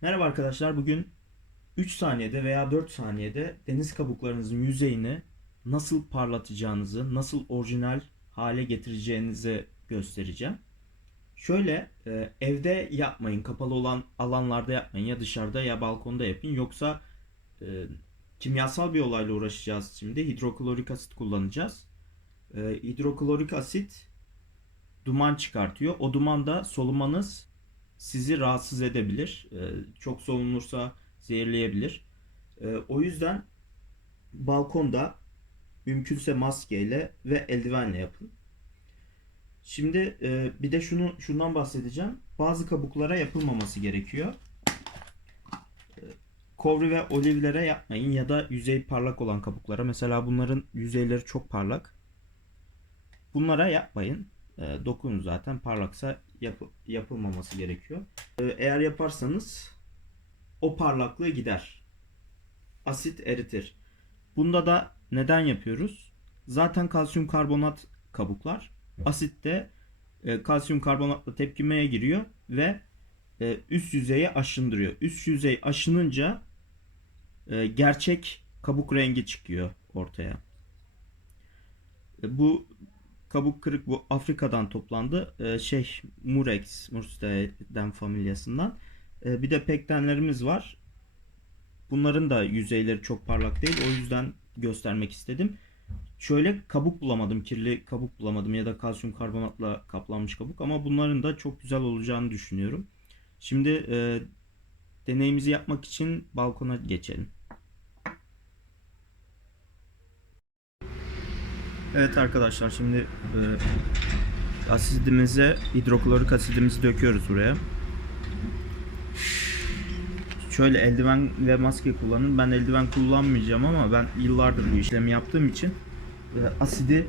Merhaba arkadaşlar. Bugün 3 saniyede veya 4 saniyede deniz kabuklarınızın yüzeyini nasıl parlatacağınızı, nasıl orijinal hale getireceğinizi göstereceğim. Şöyle e, evde yapmayın, kapalı olan alanlarda yapmayın ya dışarıda ya balkonda yapın. Yoksa e, kimyasal bir olayla uğraşacağız şimdi. Hidroklorik asit kullanacağız. E, hidroklorik asit duman çıkartıyor. O duman da solumanız sizi rahatsız edebilir. Ee, çok solunursa zehirleyebilir. Ee, o yüzden balkonda mümkünse maskeyle ve eldivenle yapın. Şimdi e, bir de şunu şundan bahsedeceğim. Bazı kabuklara yapılmaması gerekiyor. Ee, Kovri ve olivlere yapmayın ya da yüzey parlak olan kabuklara. Mesela bunların yüzeyleri çok parlak. Bunlara yapmayın. E, dokunun zaten parlaksa yapı- yapılmaması gerekiyor. E, eğer yaparsanız o parlaklığı gider. Asit eritir. Bunda da neden yapıyoruz? Zaten kalsiyum karbonat kabuklar. Asit de e, kalsiyum karbonatla tepkimeye giriyor ve e, üst yüzeyi aşındırıyor. Üst yüzey aşınınca e, gerçek kabuk rengi çıkıyor ortaya. Bu kabuk kırık bu Afrika'dan toplandı. Ee, şey Murex, Mursteiden familyasından. Ee, bir de pektenlerimiz var. Bunların da yüzeyleri çok parlak değil. O yüzden göstermek istedim. Şöyle kabuk bulamadım. Kirli kabuk bulamadım ya da kalsiyum karbonatla kaplanmış kabuk ama bunların da çok güzel olacağını düşünüyorum. Şimdi e, deneyimizi yapmak için balkona geçelim. Evet arkadaşlar şimdi e, asidimize hidroklorik asidimizi döküyoruz buraya. Şöyle eldiven ve maske kullanın. Ben eldiven kullanmayacağım ama ben yıllardır bu işlemi yaptığım için e, asidi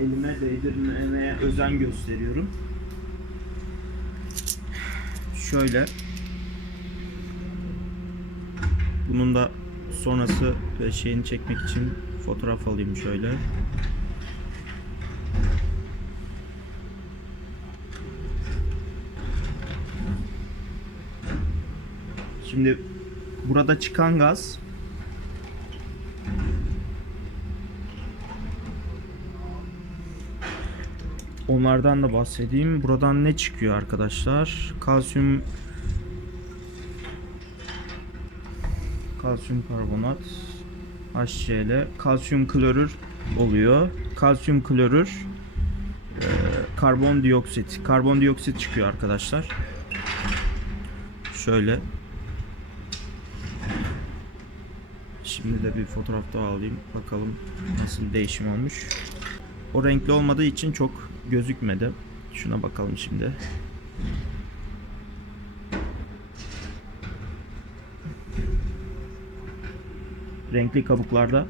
elime değdirmemeye özen gösteriyorum. Şöyle bunun da sonrası e, şeyini çekmek için fotoğraf alayım şöyle. Şimdi burada çıkan gaz Onlardan da bahsedeyim. Buradan ne çıkıyor arkadaşlar? Kalsiyum kalsiyum karbonat HCl kalsiyum klorür oluyor. Kalsiyum klorür e, karbondioksit. Karbondioksit çıkıyor arkadaşlar. Şöyle Şimdi de bir fotoğraf daha alayım. Bakalım nasıl değişim olmuş. O renkli olmadığı için çok gözükmedi. Şuna bakalım şimdi. Renkli kabuklarda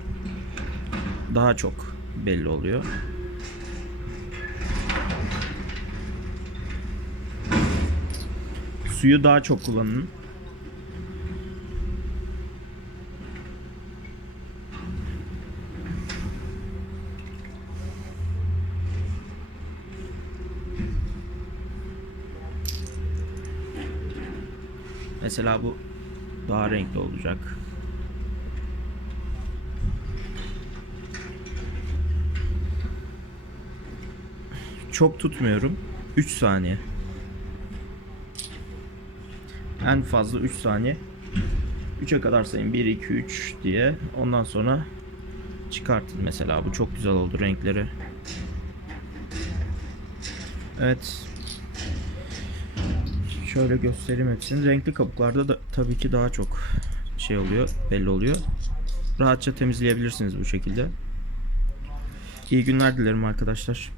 daha çok belli oluyor. Suyu daha çok kullanın. Mesela bu daha renkli olacak. Çok tutmuyorum. 3 saniye. En fazla 3 saniye. 3'e kadar sayın. 1 2 3 diye. Ondan sonra çıkartın mesela. Bu çok güzel oldu renkleri. Evet. Şöyle göstereyim hepsini. Renkli kabuklarda da tabii ki daha çok şey oluyor, belli oluyor. Rahatça temizleyebilirsiniz bu şekilde. İyi günler dilerim arkadaşlar.